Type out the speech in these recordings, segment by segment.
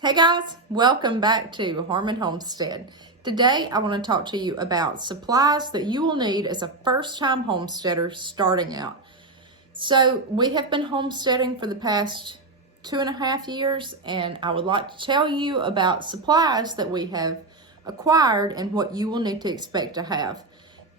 Hey guys, welcome back to Homestead. Today I want to talk to you about supplies that you will need as a first-time homesteader starting out. So we have been homesteading for the past 2.5 years, and I would like to tell you about supplies that we have acquired and what you will need to expect to have.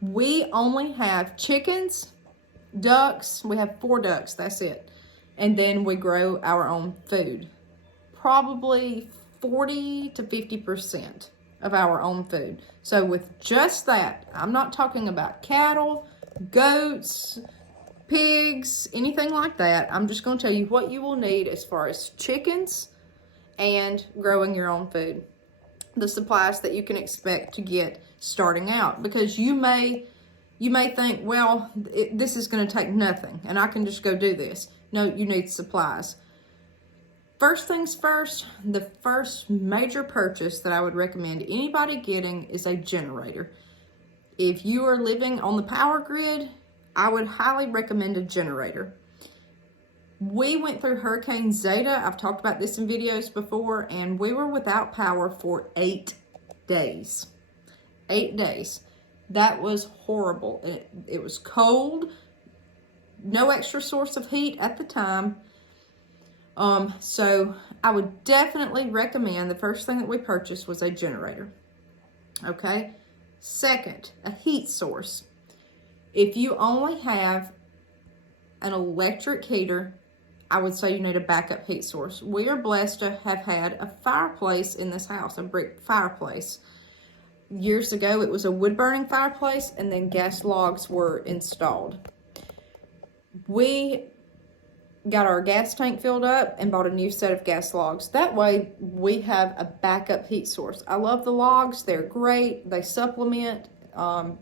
We only have chickens, ducks, we have 4 ducks, that's it. And then we grow our own food. Probably 40 to 50% of our own food. So with just that, I'm not talking about cattle, goats, pigs, anything like that. I'm just going to tell you what you will need as far as chickens and growing your own food. The supplies that you can expect to get starting out, because you may think, well, this is going to take nothing and I can just go do this. No, you need supplies. First things first, the first major purchase that I would recommend anybody getting is a generator. If you are living on the power grid, I would highly recommend a generator. We went through Hurricane Zeta. I've talked about this in videos before, and we were without power for 8 days. 8 days. That was horrible. It was cold, no extra source of heat at the time. So I would definitely recommend the first thing that we purchased was a generator. Okay. Second, a heat source. If you only have an electric heater, I would say you need a backup heat source. We are blessed to have had a fireplace in this house, a brick fireplace. Years ago, it was a wood burning fireplace, and then gas logs were installed. We got our gas tank filled up and bought a new set of gas logs. That way we have a backup heat source. I love the logs. They're great. They supplement. I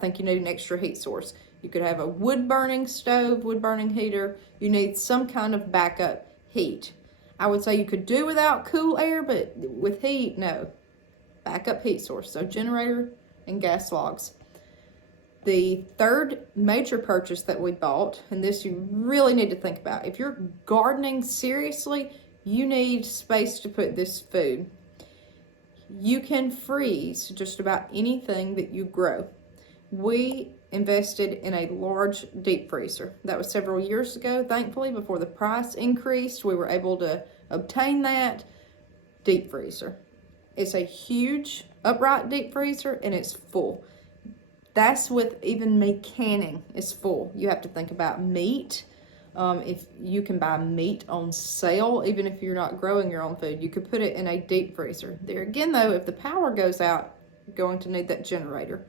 think you need an extra heat source. You could have a wood burning stove, wood burning heater. You need some kind of backup heat. I would say you could do without cool air, but with heat, no. Backup heat source. So generator and gas logs. The third major purchase that we bought, and this you really need to think about. If you're gardening seriously, you need space to put this food. You can freeze just about anything that you grow. We invested in a large deep freezer. That was several years ago. Thankfully, before the price increased, we were able to obtain that deep freezer. It's a huge upright deep freezer, and it's full. That's with even meat canning is full. You have to think about meat. If you can buy meat on sale, even if you're not growing your own food, you could put it in a deep freezer. There again, though, if the power goes out, you're going to need that generator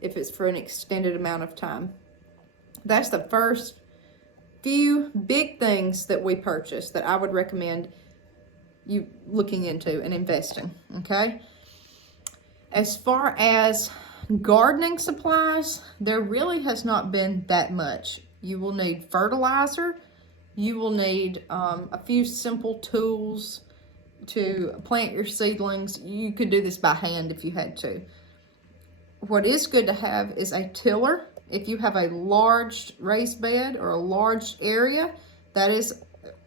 if it's for an extended amount of time. That's the first few big things that we purchased that I would recommend you looking into and investing, okay? As far as gardening supplies, there really has not been that much. You will need fertilizer. You will need a few simple tools to plant your seedlings. You could do this by hand if you had to. What is good to have is a tiller. If you have a large raised bed or a large area, that is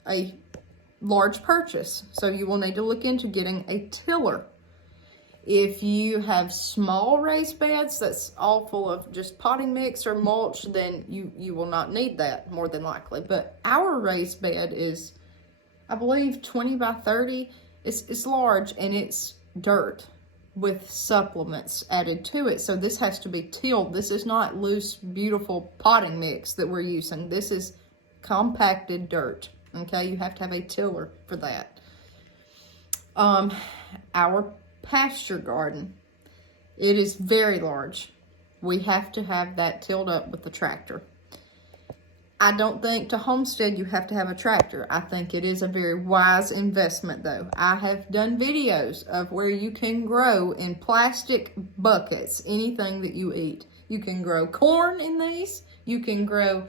a large purchase. So you will need to look into getting a tiller. If you have small raised beds that's all full of just potting mix or mulch, then you will not need that more than likely. But our raised bed is, I believe, 20 by 30. It's large, and it's dirt with supplements added to it. So this has to be tilled. This is not loose, beautiful potting mix that we're using. This is compacted dirt. Okay, you have to have a tiller for that. Our pasture garden, it is very large. We have to have that tilled up with the tractor. I don't think to homestead you have to have a tractor. I think it is a very wise investment, though. I have done videos of where you can grow in plastic buckets anything that you eat. You can grow corn in these. You can grow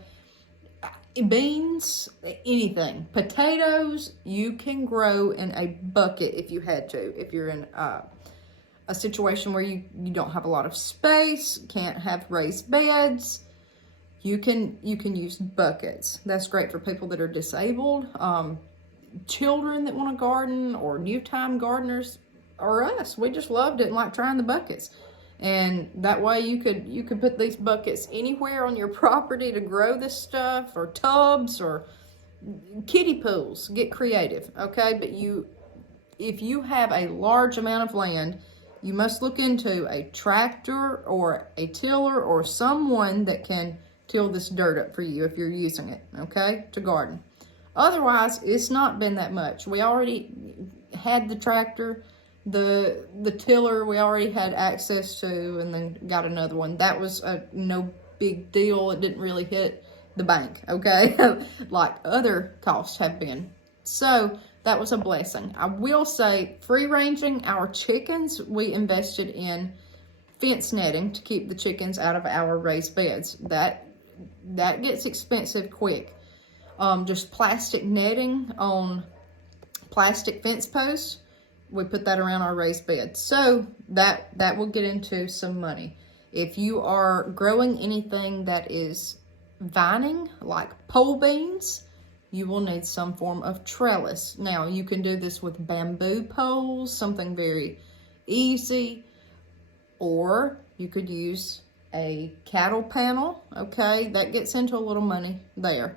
beans, anything. Potatoes, you can grow in a bucket if you had to. If you're in a situation where you don't have a lot of space, can't have raised beds, you can use buckets. That's great for people that are disabled. children that want to garden or new time gardeners or us. We just loved it and like trying the buckets. And that way you could put these buckets anywhere on your property to grow this stuff, or tubs or kiddie pools. Get creative, okay? But if you have a large amount of land, you must look into a tractor or a tiller or someone that can till this dirt up for you if you're using it, okay, to garden. Otherwise, it's not been that much. We already had the tractor, the tiller we already had access to, and then got another one. That was no big deal. It didn't really hit the bank, okay, like other costs have been. So that was a blessing. I will say, free ranging our chickens, we invested in fence netting to keep the chickens out of our raised beds. That gets expensive quick. Just plastic netting on plastic fence posts. We put that around our raised bed. So that will get into some money. If you are growing anything that is vining, like pole beans, you will need some form of trellis. Now, you can do this with bamboo poles, something very easy, or you could use a cattle panel, okay? That gets into a little money there.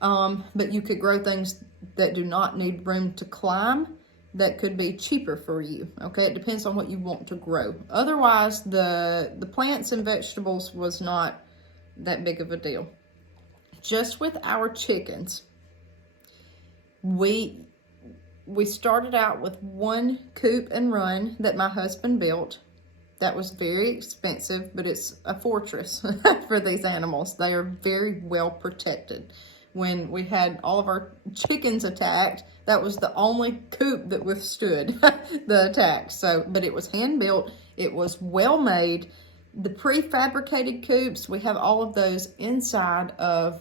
But you could grow things that do not need room to climb. That could be cheaper for you, okay? It depends on what you want to grow. Otherwise, the plants and vegetables was not that big of a deal. Just with our chickens, we started out with one coop and run that my husband built. That was very expensive, but it's a fortress for these animals. They are very well protected. When we had all of our chickens attacked, that was the only coop that withstood the attack. So, but it was hand built. It was well made. The prefabricated coops, we have all of those inside of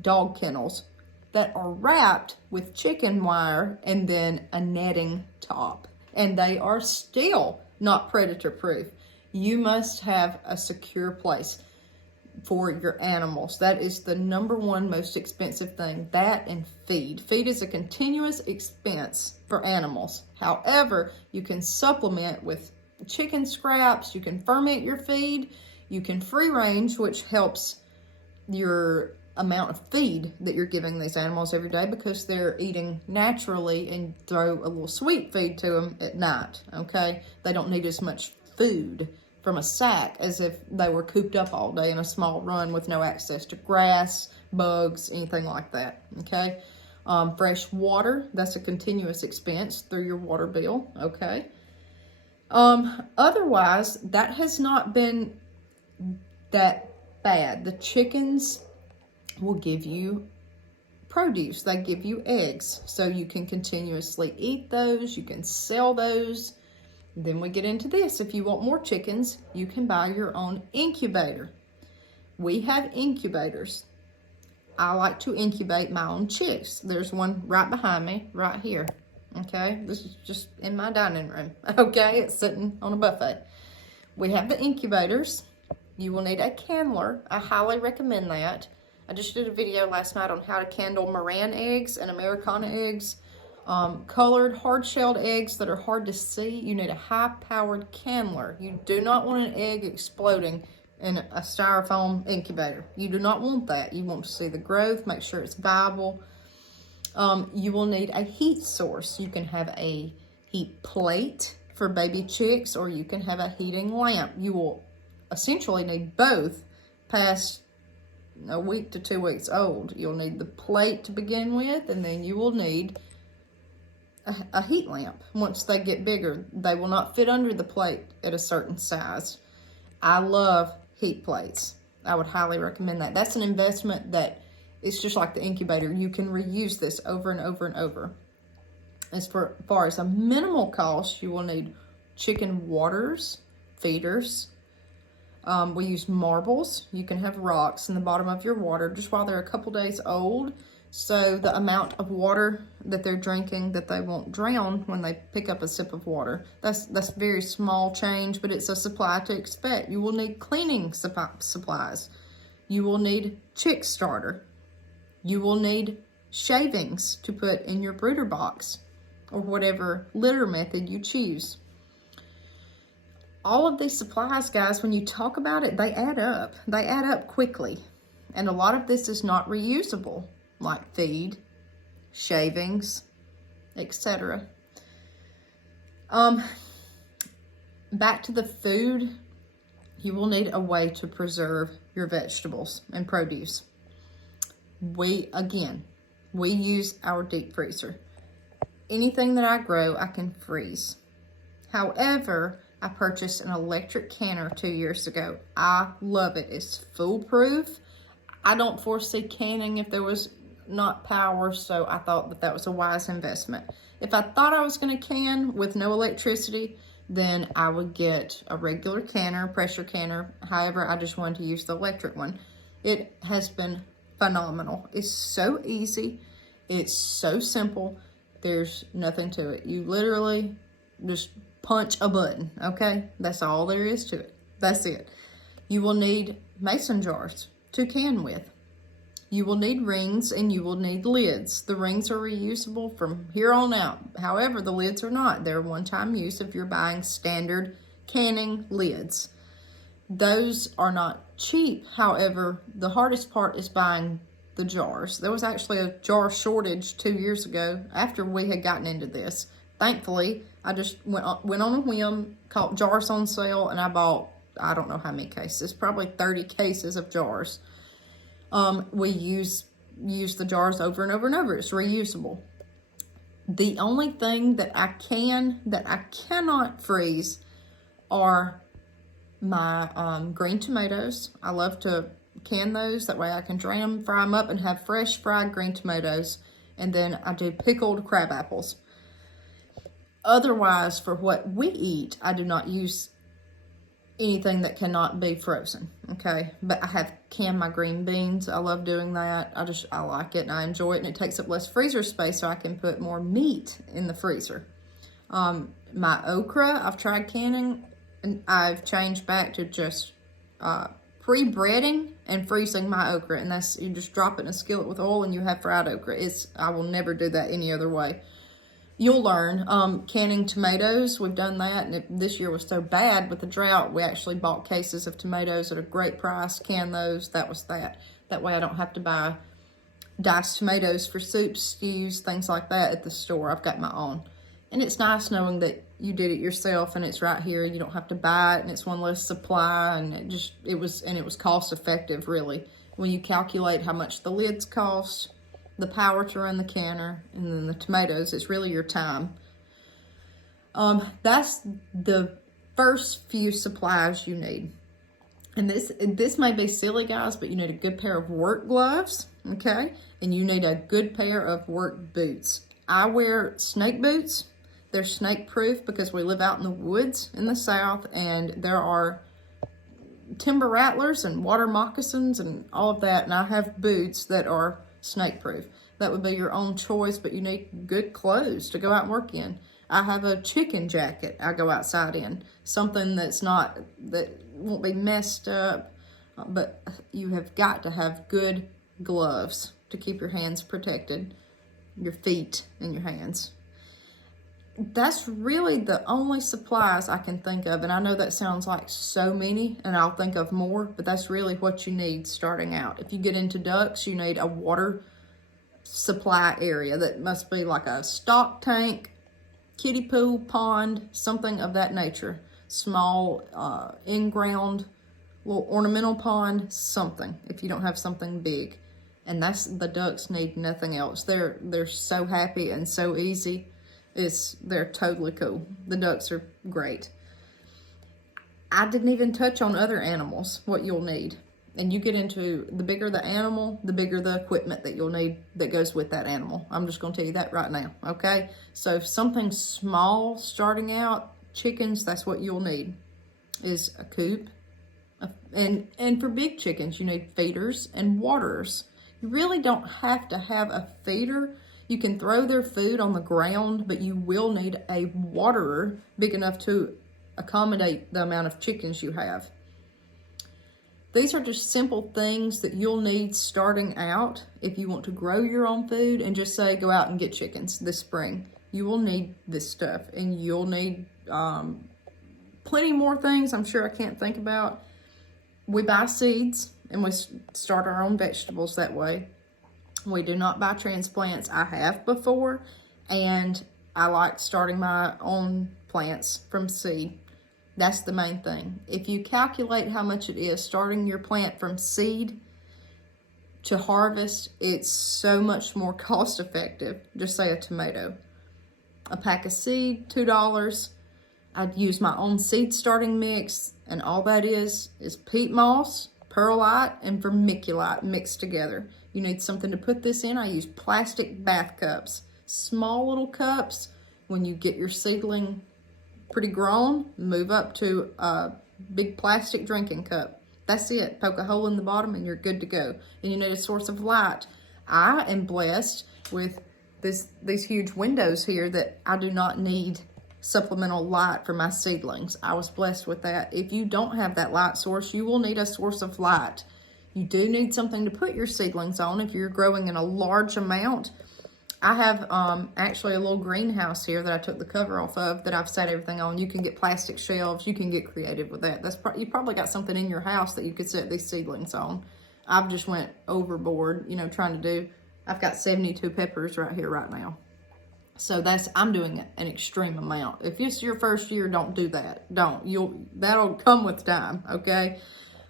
dog kennels that are wrapped with chicken wire and then a netting top. And they are still not predator proof. You must have a secure place for your animals. That is the number one most expensive thing. That and feed. Feed is a continuous expense for animals. However, you can supplement with chicken scraps. You can ferment your feed. You can free range, which helps your amount of feed that you're giving these animals every day, because they're eating naturally, and throw a little sweet feed to them at night, okay? They don't need as much food from a sack as if they were cooped up all day in a small run with no access to grass, bugs, anything like that, okay? Fresh water, that's a continuous expense through your water bill, okay? Otherwise, that has not been that bad. The chickens will give you produce. They give you eggs, so you can continuously eat those. You can sell those. Then we get into this. If you want more chickens, you can buy your own incubator. We have incubators. I like to incubate my own chicks. There's one right behind me, right here. Okay, this is just in my dining room. Okay, it's sitting on a buffet. We have the incubators. You will need a candler. I highly recommend that. I just did a video last night on how to candle Moran eggs and Americana eggs. Colored, hard-shelled eggs that are hard to see, you need a high-powered candler. You do not want an egg exploding in a styrofoam incubator. You do not want that. You want to see the growth, make sure it's viable. You will need a heat source. You can have a heat plate for baby chicks, or you can have a heating lamp. You will essentially need both past a week to 2 weeks old. You'll need the plate to begin with, and then you will need a heat lamp. Once they get bigger, they will not fit under the plate at a certain size. I love heat plates. I would highly recommend that. That's an investment that it's just like the incubator. You can reuse this over and over and over. As far as a minimal cost, you will need chicken waters, feeders. We use marbles. You can have rocks in the bottom of your water just while they're a couple days old. So the amount of water that they're drinking, that they won't drown when they pick up a sip of water. That's very small change, but it's a supply to expect. You will need cleaning supplies. You will need chick starter. You will need shavings to put in your brooder box, or whatever litter method you choose. All of these supplies, guys, when you talk about it, they add up. They add up quickly. And a lot of this is not reusable, like feed, shavings, etc. Back to the food, you will need a way to preserve your vegetables and produce. We use our deep freezer. Anything that I grow, I can freeze. However, I purchased an electric canner 2 years ago. I love it. It's foolproof. I don't foresee canning if there was not power, so I thought that was a wise investment. If I thought I was going to can with no electricity, then I would get a regular canner, pressure canner. However, I just wanted to use the electric one. It has been phenomenal. It's so easy. It's so simple. There's nothing to it. You literally just punch a button, okay? That's all there is to it. That's it. You will need mason jars to can with. You will need rings and you will need lids. The rings are reusable from here on out. However, the lids are not. They're one-time use if you're buying standard canning lids. Those are not cheap. However, the hardest part is buying the jars. There was actually a jar shortage 2 years ago after we had gotten into this. Thankfully, I just went on a whim, caught jars on sale, and I bought, I don't know how many cases, probably 30 cases of jars. We use the jars over and over and over. It's reusable. The only thing that I cannot freeze are my green tomatoes. I love to can those. That way I can drain them, fry them up, and have fresh fried green tomatoes. And then I do pickled crab apples. Otherwise, for what we eat, I do not use anything that cannot be frozen, okay? But I have canned my green beans. I love doing that. I like it and I enjoy it, and it takes up less freezer space so I can put more meat in the freezer. My okra, I've tried canning, and I've changed back to just pre-breading and freezing my okra, and that's, you just drop it in a skillet with oil and you have fried okra. I will never do that any other way. You'll learn. Canning tomatoes, we've done that, and this year was so bad with the drought, we actually bought cases of tomatoes at a great price, canned those. That was that. That way I don't have to buy diced tomatoes for soups, stews, things like that at the store. I've got my own. And it's nice knowing that you did it yourself and it's right here. You don't have to buy it, and it's one less supply, and it was cost effective, really. When you calculate how much the lids cost, the power to run the canner, and then the tomatoes, it's really your time. That's the first few supplies you need. And this may be silly, guys, but you need a good pair of work gloves, okay? And you need a good pair of work boots. I wear snake boots. They're snake proof because we live out in the woods in the South, and there are timber rattlers and water moccasins and all of that, and I have boots that are snake proof. That would be your own choice, but you need good clothes to go out and work in. I have a chicken jacket I go outside in, something that won't be messed up, but you have got to have good gloves to keep your hands protected, your feet and your hands. That's really the only supplies I can think of, and I know that sounds like so many, and I'll think of more, but that's really what you need starting out. If you get into ducks, you need a water supply area that must be like a stock tank, kiddie pool, pond, something of that nature. Small in-ground little ornamental pond, something, if you don't have something big. And the ducks need nothing else. They're so happy and so easy. They're totally cool. The ducks are great. I didn't even touch on other animals, what you'll need. And you get into the bigger the animal, the bigger the equipment that you'll need that goes with that animal. I'm just going to tell you that right now, okay? So if something small starting out, chickens, that's what you'll need, is a coop. And for big chickens, you need feeders and waterers. You really don't have to have a feeder. You can throw their food on the ground, but you will need a waterer big enough to accommodate the amount of chickens you have. These are just simple things that you'll need starting out if you want to grow your own food and just say, go out and get chickens this spring. You will need this stuff, and you'll need plenty more things I'm sure I can't think about. We buy seeds and we start our own vegetables that way. We do not buy transplants. I have before, and I like starting my own plants from seed. That's the main thing. If you calculate how much it is starting your plant from seed to harvest, it's so much more cost effective. Just say a tomato. A pack of seed, $2. I'd use my own seed starting mix, and all that is peat moss, perlite, and vermiculite mixed together. You need something to put this in. I use plastic bath cups, small little cups. When you get your seedling pretty grown, move up to a big plastic drinking cup. That's it. Poke a hole in the bottom and you're good to go. And you need a source of light. I am blessed with these huge windows here that I do not need supplemental light for my seedlings. I was blessed with that. If you don't have that light source, you will need a source of light. You do need something to put your seedlings on if you're growing in a large amount. I have actually a little greenhouse here that I took the cover off of that I've set everything on. You can get plastic shelves. You can get creative with that. You probably got something in your house that you could set these seedlings on. I've just went overboard, trying to do. I've got 72 peppers right here right now. So I'm doing an extreme amount. If it's your first year, don't do that. That'll come with time, okay?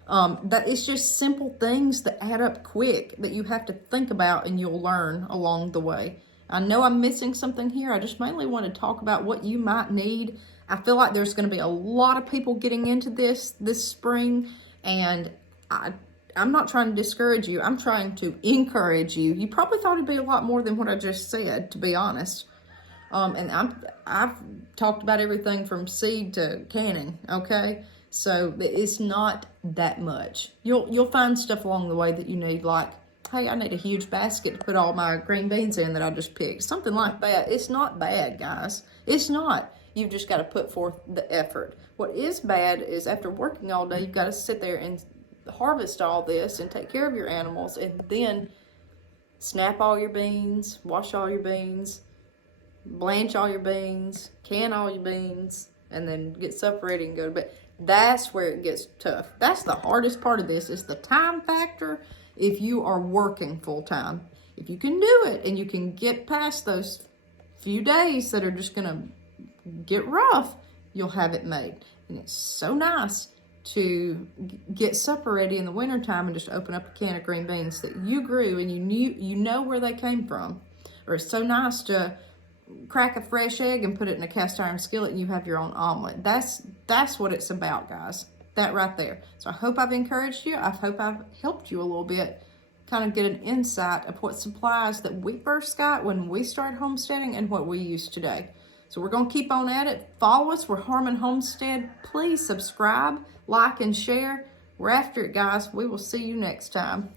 It's just simple things that add up quick that you have to think about, and you'll learn along the way. I know I'm missing something here. I just mainly want to talk about what you might need. I feel like there's going to be a lot of people getting into this spring, and I'm not trying to discourage you. I'm trying to encourage you. You probably thought it'd be a lot more than what I just said, to be honest. And I've talked about everything from seed to canning, okay? So it's not that much. You'll find stuff along the way that you need, like, hey, I need a huge basket to put all my green beans in that I just picked. Something like that. It's not bad, guys. It's not. You've just got to put forth the effort. What is bad is after working all day, you've got to sit there and harvest all this and take care of your animals, and then snap all your beans, wash all your beans, blanch all your beans, can all your beans, and then get supper ready and go to bed. That's where it gets tough. That's the hardest part of this, is the time factor if you are working full time. If you can do it and you can get past those few days that are just going to get rough, you'll have it made. And it's so nice to get supper ready in the wintertime and just open up a can of green beans that you grew and you know where they came from. Or it's so nice to crack a fresh egg and put it in a cast iron skillet and you have your own omelet. That's what it's about, guys. That right there. So I hope I've encouraged you. I hope I've helped you a little bit, kind of get an insight of what supplies that we first got when we started homesteading and what we use today. So we're going to keep on at it. Follow us. We're Harmon Homestead. Please subscribe, like, and share. We're after it, guys. We will see you next time.